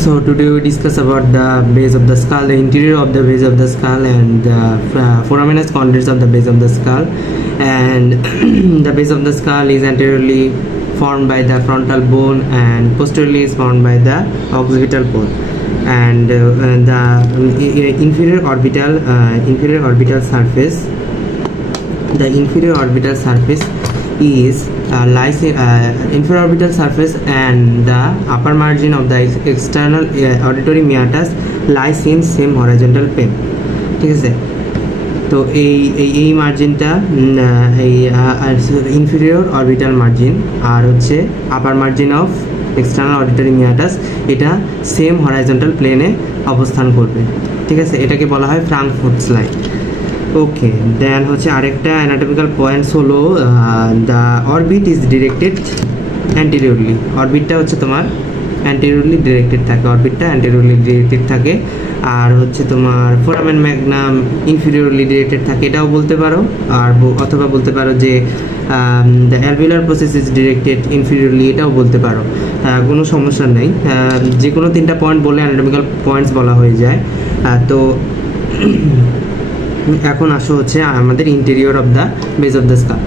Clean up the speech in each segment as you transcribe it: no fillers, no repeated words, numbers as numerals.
So today we discuss about the base of the skull, the interior of the base of the skull, and the foraminous contents of the base of the skull. And the base of the skull is anteriorly formed by the frontal bone, and posteriorly is formed by the occipital bone. And the inferior orbital surface, the inferior orbital surface is lies inferior orbital surface, and the upper margin of the external auditory meatus lies in same horizontal plane. ঠিক আছে, তো এই মার্জিনটা এই inferior orbital margin আর হচ্ছে আপার margin of external auditory মিয়াটাস, এটা same horizontal প্লেনে অবস্থান করবে। ঠিক আছে, এটাকে বলা হয় ফ্রাঙ্কফুর্টস লাইন। ওকে, দেন হচ্ছে আরেকটা অ্যানাটমিক্যাল পয়েন্টস হলো the orbit is directed anteriorly. অরবিটটা হচ্ছে তোমার অ্যান্টেরিয়রলি ডিরেক্টেড থাকে, অরবিটটা অ্যান্টেরিয়রলি ডিরেক্টেড থাকে। আর হচ্ছে তোমার ফোরামেন ম্যাগনাম ইনফিরিয়রলি ডিরেক্টেড থাকে, এটাও বলতে পারো। আর অথবা বলতে পারো যে the alveolar process is directed inferiorly, এটাও বলতে পারো, কোনো সমস্যা নেই। যে কোনো তিনটা পয়েন্ট বলে অ্যানাটমিক্যাল পয়েন্টস বলা হয়ে যায়। তো এখন আসো হচ্ছে আমাদের interior of the base of the skull.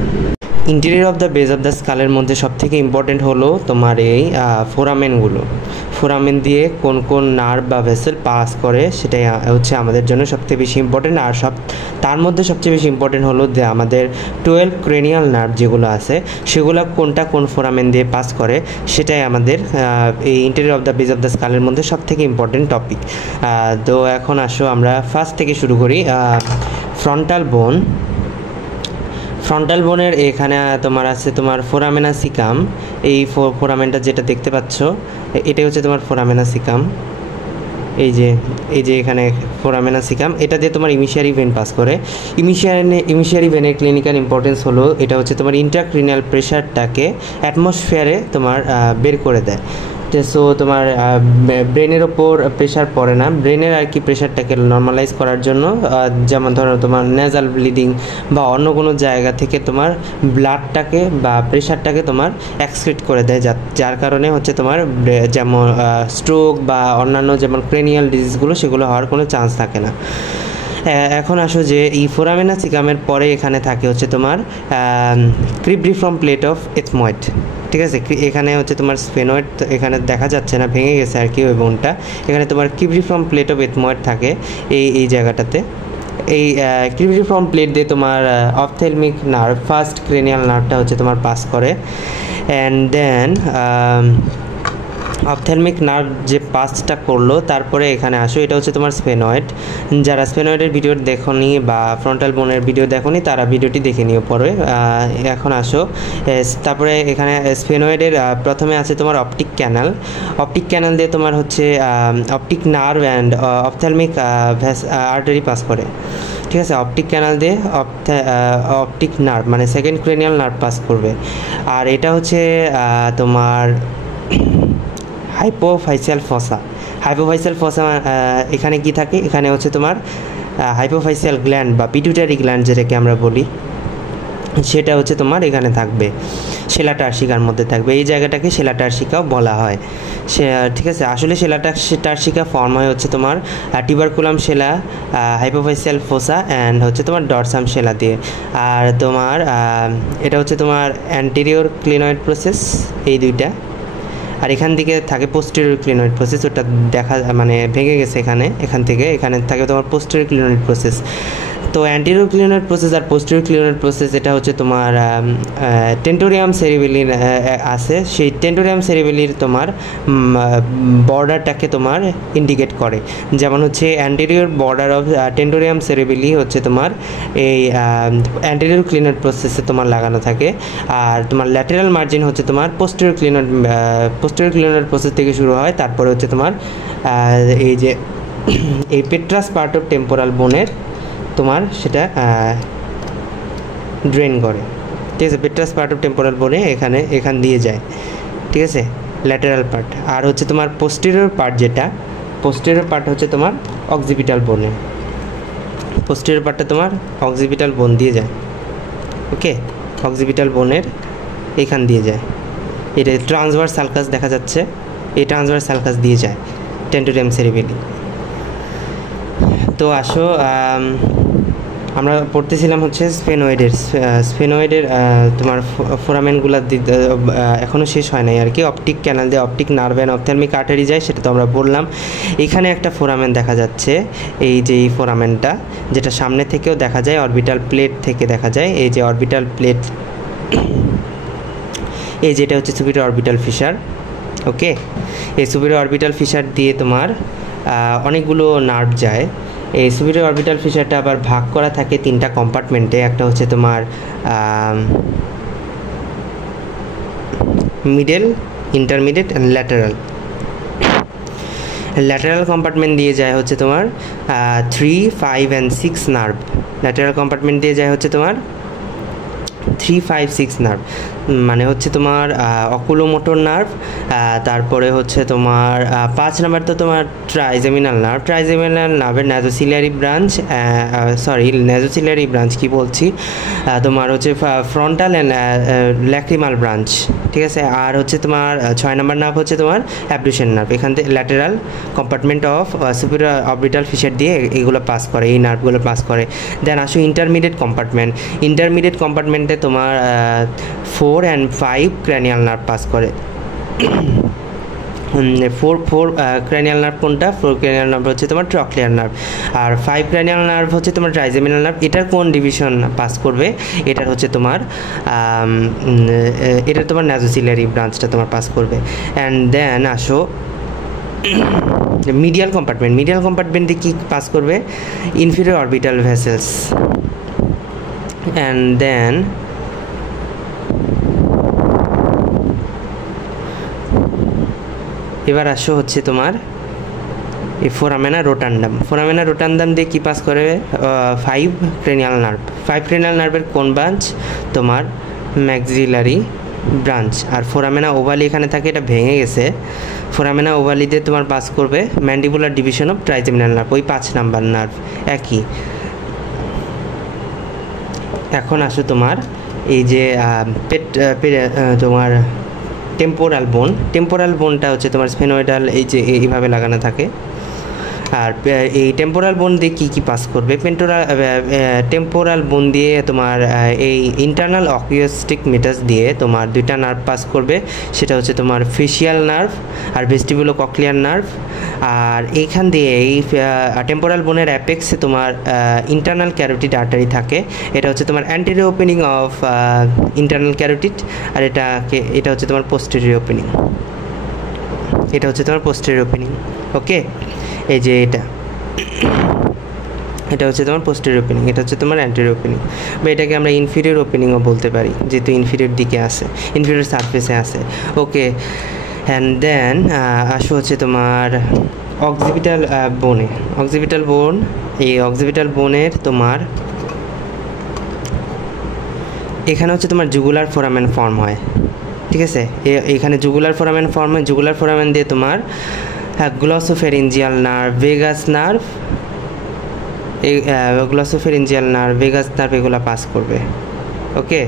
Interior of the base of the স্কালের মধ্যে সবথেকে ইম্পর্টেন্ট হলো তোমার এই ফোরামেনগুলো। ফোরামেন দিয়ে কোন কোন নার্ভ বা ভেসেল পাস করে সেটাই হচ্ছে আমাদের জন্য সবথেকে বেশি ইম্পর্টেন্ট। আর তার মধ্যে সবচেয়ে বেশি ইম্পর্টেন্ট হলো যে আমাদের 12 ক্রেনিয়াল নার্ভ যেগুলো আছে সেগুলো কোনটা কোন ফোরামেন দিয়ে পাস করে, সেটাই আমাদের এই interior of the base of the স্কালের মধ্যে সবথেকে ইম্পর্টেন্ট টপিক। তো এখন আসো আমরা ফার্স্ট থেকে শুরু করি। ফ্রন্টাল বোন, ফ্রন্টাল বোনের এখানে তোমার আছে তোমার ফোরামেনা সিকাম। এই ফোরামেনটা যেটা দেখতে পাচ্ছ এটাই হচ্ছে তোমার ফোরামেনা সিকাম। এই যে এখানে ফোরামেনা সিকাম, এটা দিয়ে তোমার ইমিশিয়ারি ভেন পাস করে। ইমিশিয়ারি ভেনের ক্লিনিক্যাল ইম্পর্টেন্স হলো এটা হচ্ছে তোমার ইন্ট্রাক্রিনিয়াল প্রেশারটাকে অ্যাটমসফিয়ারে তোমার বের করে দেয়। সো তোমার ব্রেনের ওপর প্রেশার পড়ে না, ব্রেনের আর কি প্রেশারটাকে নর্মালাইজ করার জন্য, যেমন ধরো তোমার নেজাল ব্লিডিং বা অন্য কোনো জায়গা থেকে তোমার ব্লাডটাকে বা প্রেশারটাকে তোমার এক্সক্রিট করে দেয়, যার কারণে হচ্ছে তোমার যেমন স্ট্রোক বা অন্যান্য যেমন ক্রেনিয়াল ডিজিজগুলো সেগুলো হওয়ার কোনো চান্স থাকে না। এখন আসো যে এই ফোরামেনা সিকামের পরে এখানে থাকে হচ্ছে তোমার ক্রিব্রিফর্ম প্লেট অফ এথময়েড। ঠিক আছে, এখানে হচ্ছে তোমার স্ফেনয়েড এখানে দেখা যাচ্ছে না, ভেঙে গেছে আর কি ওই বোনটা। এখানে তোমার ক্রিব্রিফর্ম প্লেট অফ এথময়েড থাকে এই জায়গাটাতে। এই ক্রিব্রিফর্ম প্লেট দিয়ে তোমার অপথেলমিক নার্ভ, ফার্স্ট ক্রেনিয়াল নার্ভটা হচ্ছে তোমার পাস করে। অ্যান্ড দেন অপথেলমিক নার্ভ যে পাসটা করলো তারপরে এখানে আসো, এটা হচ্ছে তোমার স্ফেনয়েড। যারা স্ফেনয়েডের ভিডিও দেখোনি বা ফ্রন্টাল বোনের ভিডিও দেখোনি তারা ভিডিওটি দেখে নিও পরে। এখন আসো তারপরে এখানে স্ফেনয়েডের প্রথমে আছে তোমার অপটিক ক্যানাল। অপটিক ক্যানাল দিয়ে তোমার হচ্ছে optic nerve and ophthalmic artery pass করে। ঠিক আছে, অপটিক ক্যানাল দিয়ে অপটিক নার্ভ মানে সেকেন্ড ক্রেনিয়াল নার্ভ পাস করবে। আর এটা হচ্ছে তোমার হাইপোফাইসিয়াল ফসা। হাইপোফাইসিয়াল ফসা এখানে কি থাকে, এখানে হচ্ছে তোমার হাইপোফাইসিয়াল গ্ল্যান্ড বা পিটুইটারি গ্ল্যান্ড যেটাকে আমরা বলি, সেটা হচ্ছে তোমার এখানে থাকবে, সেলা টার্সিকার মধ্যে থাকবে। এই জায়গাটাকে সেলা টার্সিকাও বলা হয়। ঠিক আছে, আসলে সেলা টার্সিকা ফর্ম হয় হচ্ছে তোমার টিউবারকুলাম সেলা, হাইপোফাইসিয়াল ফোসা অ্যান্ড হচ্ছে তোমার ডরসাম সেলা দিয়ে। আর তোমার এটা হচ্ছে তোমার অ্যান্টেরিয়র ক্লিনয়েড প্রসেস, এই দুইটা। আর এখান থেকে থাকে পোস্টেরিয়র ক্লিনয়েড প্রসেস, ওটা দেখা মানে ভেঙে গেছে এখান থেকে এখানে থাকে তোমার পোস্টেরিয়র ক্লিনয়েড প্রসেস। তো অ্যান্টেরিয়র ক্লিনয়েড প্রসেস আর পোস্টেরিয়র ক্লিনয়েড প্রসেস এটা হচ্ছে তোমার টেন্টোরিয়াম সেরিবেলির আছে, সেই টেন্টোরিয়াম সেরিবেলির তোমার বর্ডারটাকে তোমার ইন্ডিকেট করে। যেমন হচ্ছে অ্যান্টেরিয়র বর্ডার অফ টেন্টোরিয়াম সেরিবেলি হচ্ছে তোমার এই অ্যান্টেরিয়র ক্লিনয়েড প্রসেসে তোমার লাগানো থাকে। আর তোমার ল্যাটেরাল মার্জিন হচ্ছে তোমার পোস্টেরিয়র ক্লিনয়েড প্রসেস থেকে শুরু হয়। তারপরে হচ্ছে তোমার এই যে এই পেট্রাস পার্ট অফ টেম্পোরাল বোনের তোমার সেটা ড্রেন করে। ঠিক আছে, পেট্রাস পার্ট অফ টেম্পোরাল বোনে এখান দিয়ে যায়। ঠিক আছে, ল্যাটেরাল পার্ট। আর হচ্ছে তোমার পোস্টেরিয়র পার্ট, যেটা পোস্টেরিয়র পার্ট হচ্ছে তোমার অক্সিপিটাল বোনে, পোস্টেরিয়র পার্টটা তোমার অক্সিপিটাল বোন দিয়ে যায়। ওকে, অক্সিপিটাল বোনের এখান দিয়ে যায়। এটা ট্রান্সভার্স সালকাস দেখা যাচ্ছে, এই ট্রান্সভার্স সালকাস দিয়ে যায়। টেন্টোরিয়াম সেরিবেলি। তো আসো আমরা পড়তেছিলাম হচ্ছে স্ফেনোয়েডের তোমার ফোরামেনগুলো এখনও শেষ হয় নাই আর কি। অপটিক ক্যানাল দিয়ে optic nerve and ophthalmic artery যায়, সেটা তো আমরা বললাম। এখানে একটা ফোরামেন দেখা যাচ্ছে, এই যে এই ফোরামেনটা, যেটা সামনে থেকেও দেখা যায়, অরবিটাল প্লেট থেকে দেখা যায়। এই যে অরবিটাল প্লেট, এই যেটা হচ্ছে সুপিরিয়র অরবিটাল ফিশার। ওকে, এই সুপিরিয়র অরবিটাল ফিশার দিয়ে তোমার অনেকগুলো নার্ভ যায়। এই সুপিরিয়র অরবিটাল ফিশারটা আবার ভাগ করা থাকে 3টা কম্পার্টমেন্টে। একটা হচ্ছে তোমার middle, intermediate and lateral compartment দিয়ে যায় হচ্ছে তোমার 3, 5 and 6 নার্ভ। ল্যাটারাল কম্পার্টমেন্ট দিয়ে যায় হচ্ছে তোমার 3, 5, 6 নার্ভ, মানে হচ্ছে তোমার অকুলোমোটর নার্ভ। তারপরে হচ্ছে তোমার 5 নাম্বার তো তোমার ট্রাইজেমিনাল নার্ভের ন্যাজোসিলিয়ারি ব্রাঞ্চ কি বলছি, তোমার হচ্ছে ফ্রন্টাল অ্যান্ড ল্যাক্রিমাল ব্রাঞ্চ, ঠিক আছে। আর হচ্ছে তোমার 6 নাম্বার নার্ভ হচ্ছে তোমার অ্যাবডুসেন নার্ভ। এখান থেকে lateral compartment of superior orbital fissure দিয়ে এগুলো পাস করে, এই নার্ভগুলো পাস করে। দেন আসো ইন্টারমিডিয়েট কম্পার্টমেন্টে তোমার 4 and 5 ক্র্যানিয়াল নার্ভ পাস করে। 4 ক্র্যানিয়াল নার্ভ কোনটা? 4 ক্র্যানিয়াল নার্ভ হচ্ছে তোমার ট্রক্লিয়ার নার্ভ, আর 5 ক্র্যানিয়াল নার্ভ হচ্ছে তোমার ট্রাইজেমিনাল নার্ভ। এটার কোন ডিভিশন পাস করবে? এটার হচ্ছে তোমার এটা তোমার ন্যাজোসিলিয়ারি ব্রাঞ্চটা তোমার পাস করবে। অ্যান্ড দেন আসো মিডিয়াল কম্পার্টমেন্টে কি পাস করবে? Inferior orbital vessels. And then এবার আসো হচ্ছে তোমার এই ফোরামেনা রোটান্ডাম দিয়ে কি পাস করে? 5 ক্রেনিয়াল নার্ভের কোন ব্রাঞ্চ? তোমার ম্যাক্সিলারি ব্রাঞ্চ। আর ফোরামেনা ওভালি এখানে থাকে, এটা ভেঙে গেছে। ফোরামেনা ওভালি দিয়ে তোমার পাস করবে mandibular division of trigeminal nerve, ওই 5 নাম্বার নার্ভ একই। এখন আসো তোমার এই যে তোমার টেম্পোরাল বোনটা হচ্ছে তোমার স্ফেনোয়েডাল, এই যে এইভাবে লাগানো থাকে। আর এই টেম্পোরাল বোন দিয়ে কী পাস করবে? টেম্পোরাল বোন দিয়ে তোমার এই ইন্টারনাল অকিউস্টিক মিটাস দিয়ে তোমার 2টা নার্ভ পাস করবে, সেটা হচ্ছে তোমার ফেশিয়াল নার্ভ আর ভেস্টিবুলো কক্লিয়ার নার্ভ। আর এইখান দিয়ে এই টেম্পোরাল বোনের অ্যাপেক্সে তোমার ইন্টারনাল ক্যারোটিড আর্টারি থাকে, এটা হচ্ছে তোমার anterior opening of internal carotid. আর এটা হচ্ছে তোমার পোস্টেরিয়র ওপেনিং, ওকে। এই যে এটা হচ্ছে তোমার পোস্টেরিয়র ওপেনিং, এটা হচ্ছে তোমার অ্যান্টেরিয়র ওপেনিং, বা এটাকে আমরা ইনফিরিয়র ওপেনিংও বলতে পারি, যেহেতু ইনফিরিয়র দিকে আছে, ইনফিরিয়র সারফেসে আছে, ওকে। অ্যান্ড দেন আসো হচ্ছে তোমার অক্সিপিটাল বোন। এই অক্সিপিটাল বোনের তোমার এখানে হচ্ছে তোমার জুগুলার ফোরামেন ফর্ম হয়, ঠিক আছে। এখানে জুগুলার ফোরামেন দিয়ে তোমার গ্লসোফেরিঞ্জিয়াল নার্ভ, ভেগাস নার্ভ, এগুলো পাস করবে, ওকে।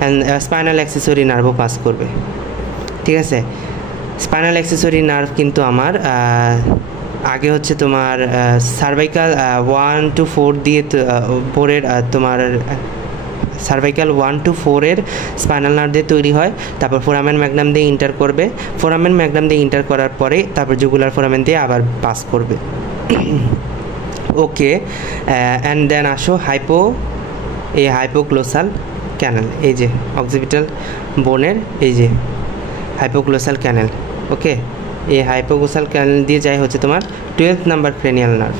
অ্যান্ড স্পাইনাল অ্যাক্সেসরি নার্ভও পাস করবে, ঠিক আছে। স্পাইনাল অ্যাক্সেসরি নার্ভ কিন্তু আমার আগে হচ্ছে তোমার সার্ভাইকাল 1 to 4 দিয়ে তোমার সার্ভাইকাল 1 to 4 এর স্পাইনাল নার্ভ দিয়ে তৈরি হয়, তারপর ফোরামেন ম্যাগনাম দিয়ে ইন্টার করবে, ফোরামেন ম্যাগনাম দিয়ে ইন্টার করার পরে তারপর জুগুলার ফোরামেন দিয়ে আবার পাস করবে, ওকে। অ্যান্ড দেন আসো হাইপোগ্লোসাল ক্যানেল, এই যে অক্সিপিটাল বোনের এই যে হাইপোগ্লোসাল ক্যানেল, ওকে। এই হাইপোগ্লোসাল ক্যানেল দিয়ে যায় হচ্ছে তোমার 12th নাম্বার ক্রেনিয়াল নার্ভ,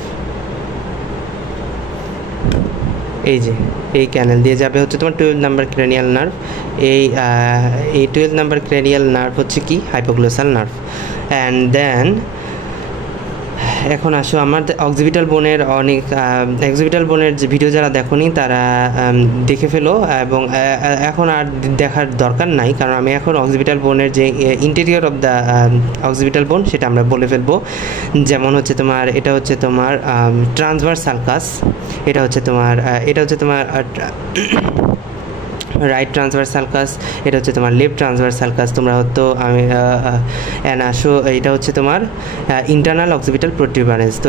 এই যে এই ক্যানেল দিয়ে যাবে হচ্ছে তোমার 12th নাম্বার ক্রেনিয়াল নার্ভ। এই 12th নাম্বার ক্রেনিয়াল নার্ভ হচ্ছে কি? Hypoglossal nerve. অ্যান্ড দেন এখন আসো আমার অক্সিপিটাল বোনের যে ভিডিও যারা দেখোনি তারা দেখে ফেলো, এবং এখন আর দেখার দরকার নাই, কারণ আমি এখন অক্সিপিটাল বোনের যে ইন্টেরিয়র অফ দ্য অক্সিপিটাল বোন সেটা আমরা বলে ফেলবো। যেমন হচ্ছে তোমার এটা হচ্ছে তোমার ট্রান্সভার্স সালকাস, এটা হচ্ছে তোমার রাইট ট্রান্সভার্স সালকাস, এটা হচ্ছে তোমার লেফট ট্রান্সভার্স সালকাস। তোমরা হয়তো আমি আসো, এটা হচ্ছে তোমার ইন্টারনাল অক্সিপিটাল প্রোটিউবারেন্স। তো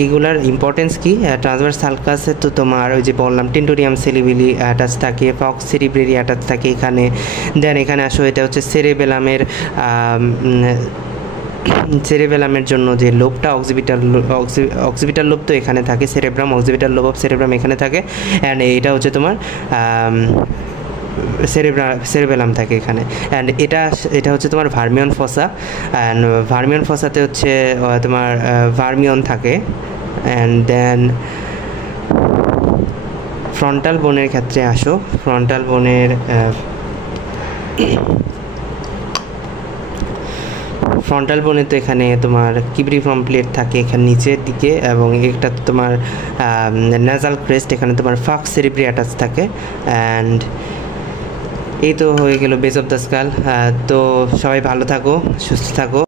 এইগুলার ইম্পর্টেন্স কি? ট্রান্সভার্স সালকাসে তো তোমার ওই যে বললাম টেন্টোরিয়াম সেরিবেলি অ্যাটাচ থাকে, ফক্স সেরিব্রেলি অ্যাটাচ থাকে এখানে। দেন এখানে আসো, এটা হচ্ছে সেরেবেলামের জন্য যে লোবটা অক্সিপিটাল লোব তো এখানে থাকে, cerebrum occipital lobe of cerebrum এখানে থাকে। অ্যান্ড এটা হচ্ছে তোমার সেরেবেলাম থাকে এখানে। অ্যান্ড এটা হচ্ছে তোমার ভার্মিয়ন ফসা। অ্যান্ড ভার্মিয়ন ফসাতে হচ্ছে তোমার ভার্মিয়ন থাকে। অ্যান্ড দেন ফ্রন্টাল বোনের ক্ষেত্রে আসো, ফ্রন্টাল বোনের তো এখানে তোমার কিব্রিফর্ম প্লেট থাকে এখানে নিচের দিকে, এবং একটা তোমার নেজাল ক্রেস্ট, এখানে তোমার ফাক্স সেরিব্রি অ্যাটাচ থাকে। অ্যান্ড এই তো হয়ে গেল বেস অফ দ্য স্কাল। তো সবাই ভালো থাকো, সুস্থ থাকো।